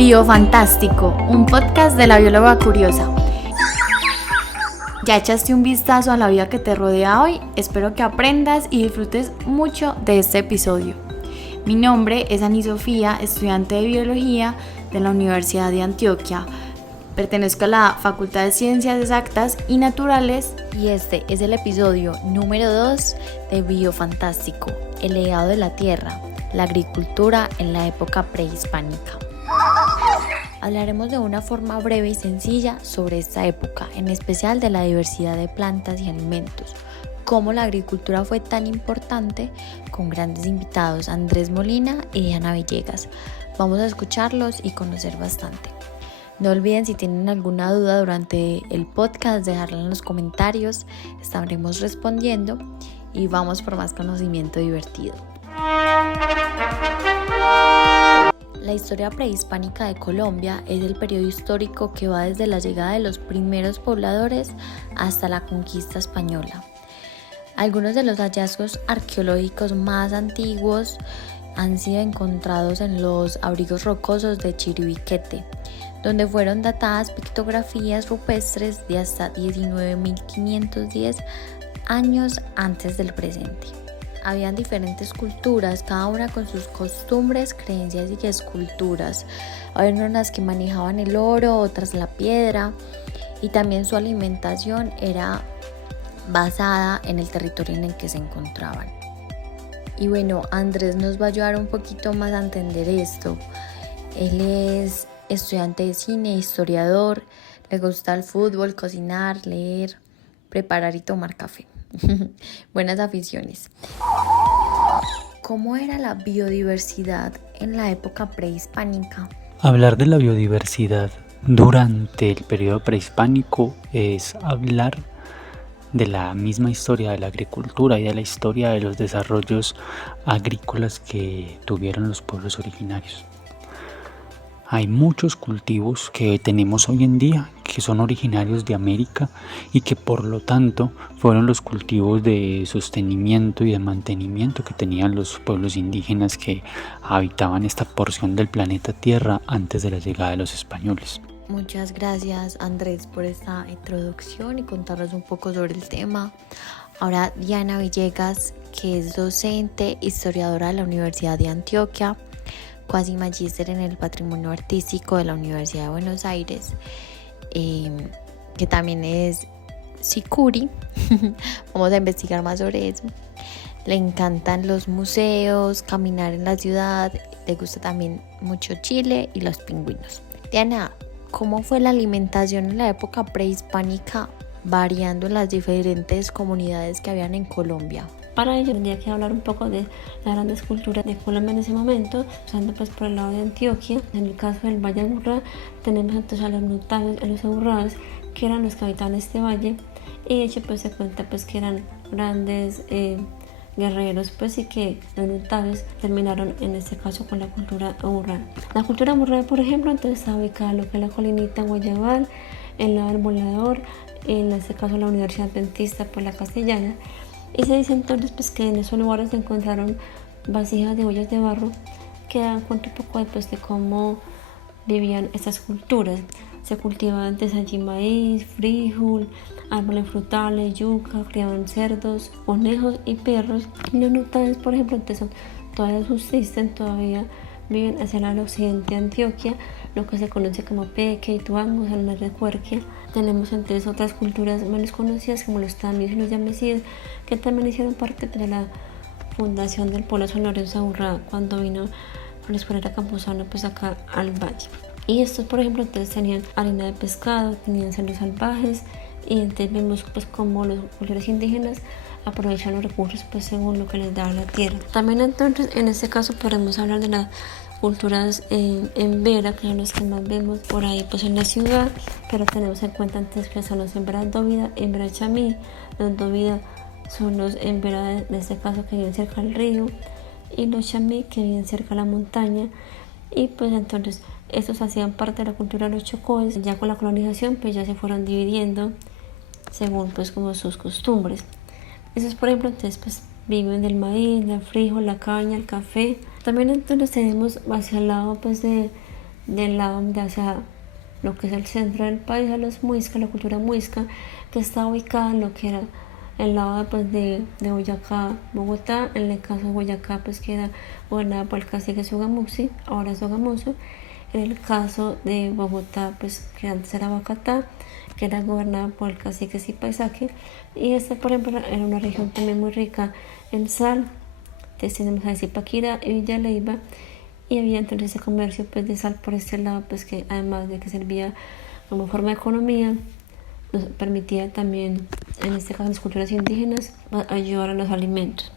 Biofantástico, un podcast de la bióloga curiosa. ¿Ya echaste un vistazo a la vida que te rodea hoy? Espero que aprendas y disfrutes mucho de este episodio. Mi nombre es Ani Sofía, estudiante de biología de la Universidad de Antioquia. Pertenezco a la Facultad de Ciencias Exactas y Naturales y este es el episodio número 2 de Biofantástico, el legado de la tierra, la agricultura en la época prehispánica. Hablaremos de una forma breve y sencilla sobre esta época, en especial de la diversidad de plantas y alimentos, cómo la agricultura fue tan importante, con grandes invitados Andrés Molina y Diana Villegas. Vamos a escucharlos y conocer bastante. No olviden, si tienen alguna duda durante el podcast, dejarla en los comentarios, estaremos respondiendo y vamos por más conocimiento divertido. La historia prehispánica de Colombia es el periodo histórico que va desde la llegada de los primeros pobladores hasta la conquista española. Algunos de los hallazgos arqueológicos más antiguos han sido encontrados en los abrigos rocosos de Chiribiquete, donde fueron datadas pictografías rupestres de hasta 19.510 años antes del presente. Habían diferentes culturas, cada una con sus costumbres, creencias y esculturas. Había unas que manejaban el oro, otras la piedra, y también su alimentación era basada en el territorio en el que se encontraban. Y bueno, Andrés nos va a ayudar un poquito más a entender esto. Él es estudiante de cine, historiador, le gusta el fútbol, cocinar, leer, preparar y tomar café. Buenas aficiones. ¿Cómo era la biodiversidad en la época prehispánica? Hablar de la biodiversidad durante el periodo prehispánico es hablar de la misma historia de la agricultura y de la historia de los desarrollos agrícolas que tuvieron los pueblos originarios. Hay muchos cultivos que tenemos hoy en día que son originarios de América y que por lo tanto fueron los cultivos de sostenimiento y de mantenimiento que tenían los pueblos indígenas que habitaban esta porción del planeta Tierra antes de la llegada de los españoles. Muchas gracias, Andrés, por esta introducción y contarnos un poco sobre el tema. Ahora Diana Villegas, que es docente, historiadora de la Universidad de Antioquia, cuasi magíster en el patrimonio artístico de la Universidad de Buenos Aires, que también es sicuri. Vamos a investigar más sobre eso. Le encantan los museos, caminar en la ciudad, le gusta también mucho Chile y los pingüinos. Diana, ¿cómo fue la alimentación en la época prehispánica, variando en las diferentes comunidades que habían en Colombia? Para ello tendría que hablar un poco de las grandes culturas de Colombia en ese momento, usando pues por el lado de Antioquia. En el caso del Valle Aburrá tenemos entonces a los nutaves, a los aburrados, que eran los que habitaban este valle, y de hecho pues se cuenta pues que eran grandes guerreros, pues, y que los nutaves terminaron en este caso con la cultura aburrá. La cultura aburrá, por ejemplo, entonces está ubicada en lo que es la colinita Guayabal, en la del Volador, en este caso la Universidad Adventista por la Castellana. Y se dice entonces pues que en esos lugares se encontraron vasijas de ollas de barro que dan cuenta un poco de cómo vivían estas culturas. Se cultivaban antes allí maíz, frijol, árboles frutales, yuca, criaban cerdos, conejos y perros. Y los nutaves, por ejemplo, entonces todavía subsisten, todavía viven hacia el occidente de Antioquia, lo que se conoce como Peque, Ituango, San Luis de Cuerquia. Tenemos entonces otras culturas menos conocidas como los tamios y los yamecíes, que también hicieron parte de la fundación del pueblo San Lorenzo Aburrá cuando vino la Escuela Campuzano pues acá al valle. Y estos, por ejemplo, entonces tenían harina de pescado, tenían cerdos salvajes, y entonces vemos pues como los cultores indígenas aprovechan los recursos pues según lo que les daba la tierra. También entonces en este caso podemos hablar de las culturas en Vera, que son los que más vemos por ahí pues en la ciudad, pero tenemos en cuenta antes que son los en Vera Dóvida, en Vera Chamí. Los Dóvida son los en Vera, en este caso, que viven cerca del río, y los Chamí, que viven cerca de la montaña. Y pues entonces estos hacían parte de la cultura de los Chocóes. Ya con la colonización pues ya se fueron dividiendo según pues como sus costumbres. Esos, por ejemplo, entonces pues viven del maíz, del frijol, la caña, el café. También entonces tenemos hacia el lado pues de del lado de hacia lo que es el centro del país, a los muiscas, la cultura muisca, que está ubicada en lo que era el lado pues, de Boyacá, Bogotá. En el caso de Boyacá, pues queda gobernada por el cacique Sogamuxi, ahora es Sogamoso. En el caso de Bogotá, pues que antes era Bacatá, que era gobernada por el cacique Zipazaque. Y esta, por ejemplo, era una región también muy rica en sal. Entonces tenemos a Zipaquirá y Villa Leyva, y había entonces ese comercio pues, de sal por este lado, pues que además de que servía como forma de economía, nos permitía también, en este caso las culturas indígenas, ayudar a los alimentos.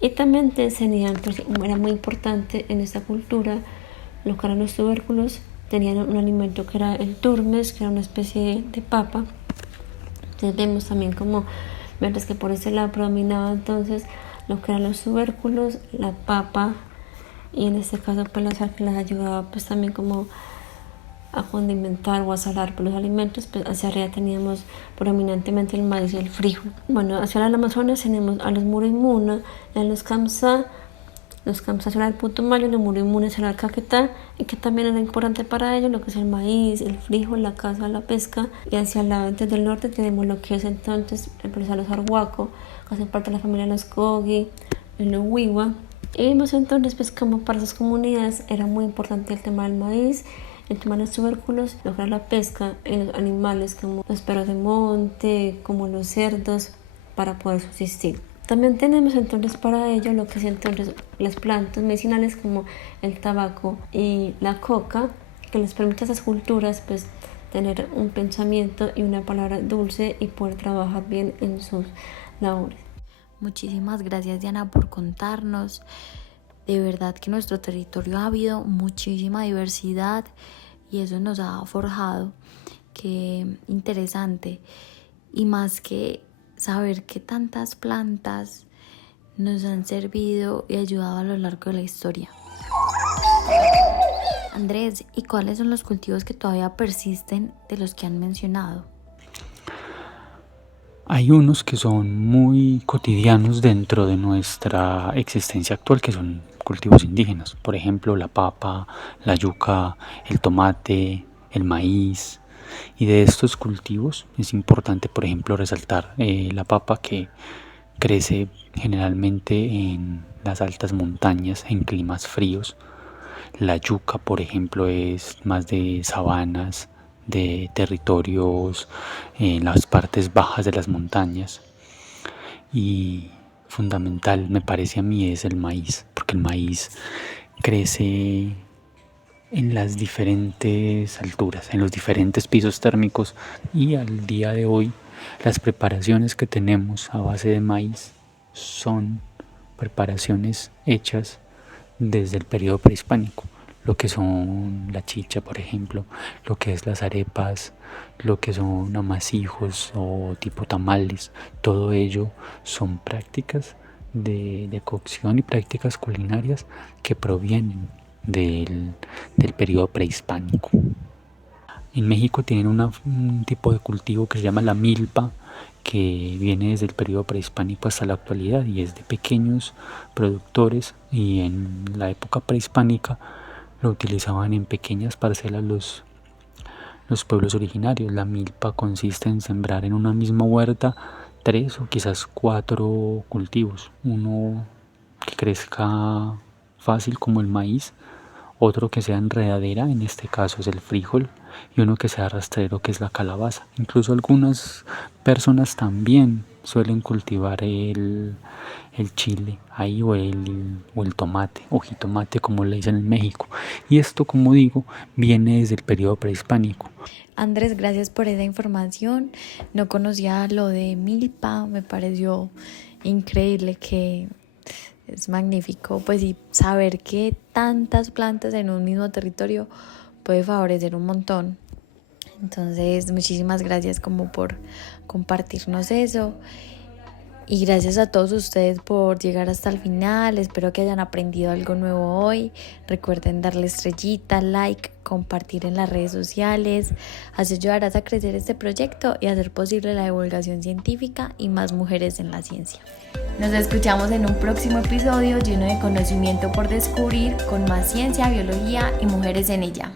Y también tenían, pues, era muy importante en esta cultura lo que eran los tubérculos. Tenían un alimento que era el turmes, que era una especie de papa. Entonces vemos también como, mientras que por ese lado predominaba entonces lo que eran los tubérculos, la papa, y en este caso pues la sal, que les ayudaba pues también como a condimentar o a salar pues, los alimentos. Pues hacia arriba teníamos predominantemente el maíz y el frijol. Bueno, hacia el Amazonas tenemos a los Murimuna, a los Kamsá son el Putumayo, los Murimuna son el Caquetá, y que también era importante para ellos lo que es el maíz, el frijol, la caza, la pesca. Y hacia el lado del norte tenemos lo que es entonces los Arhuaco, que hacen parte de la familia de los Kogi, los Wiwa. Y vimos entonces pues como para esas comunidades era muy importante el tema del maíz, el tema de los tubérculos, lo que era la pesca y los animales como los perros de monte, como los cerdos, para poder subsistir. También tenemos entonces para ello lo que es entonces las plantas medicinales como el tabaco y la coca, que les permite a esas culturas pues tener un pensamiento y una palabra dulce y poder trabajar bien en sus labores. Muchísimas gracias, Diana, por contarnos. De verdad que en nuestro territorio ha habido muchísima diversidad y eso nos ha forjado. Qué interesante. Y más que saber que tantas plantas nos han servido y ayudado a lo largo de la historia. Andrés, ¿y cuáles son los cultivos que todavía persisten de los que han mencionado? Hay unos que son muy cotidianos dentro de nuestra existencia actual, que son cultivos indígenas. Por ejemplo, la papa, la yuca, el tomate, el maíz. Y de estos cultivos es importante, por ejemplo, resaltar la papa, que crece generalmente en las altas montañas, en climas fríos. La yuca, por ejemplo, es más de sabanas, de territorios en las partes bajas de las montañas. Y fundamental, me parece a mí, es el maíz, porque el maíz crece en las diferentes alturas, en los diferentes pisos térmicos, y al día de hoy las preparaciones que tenemos a base de maíz son preparaciones hechas desde el periodo prehispánico. Lo que son la chicha, por ejemplo, lo que es las arepas, lo que son amasijos o tipo tamales, todo ello son prácticas de cocción y prácticas culinarias que provienen del periodo prehispánico. En México tienen un tipo de cultivo que se llama la milpa, que viene desde el periodo prehispánico hasta la actualidad y es de pequeños productores, y en la época prehispánica lo utilizaban en pequeñas parcelas los pueblos originarios. La milpa consiste en sembrar en una misma huerta 3 o quizás 4 cultivos, uno que crezca fácil como el maíz, otro que sea enredadera, en este caso es el frijol, y uno que sea rastrero, que es la calabaza. Incluso algunas personas también suelen cultivar el chile ahí, o el tomate, o jitomate como le dicen en México. Y esto, como digo, viene desde el periodo prehispánico. Andrés, gracias por esa información. No conocía lo de milpa, me pareció increíble, que es magnífico, pues, y saber que tantas plantas en un mismo territorio puede favorecer un montón. Entonces, muchísimas gracias como por compartirnos eso. Y gracias a todos ustedes por llegar hasta el final. Espero que hayan aprendido algo nuevo hoy. Recuerden darle estrellita, like, compartir en las redes sociales. Así ayudarás a crecer este proyecto y a hacer posible la divulgación científica y más mujeres en la ciencia. Nos escuchamos en un próximo episodio lleno de conocimiento por descubrir, con más ciencia, biología y mujeres en ella.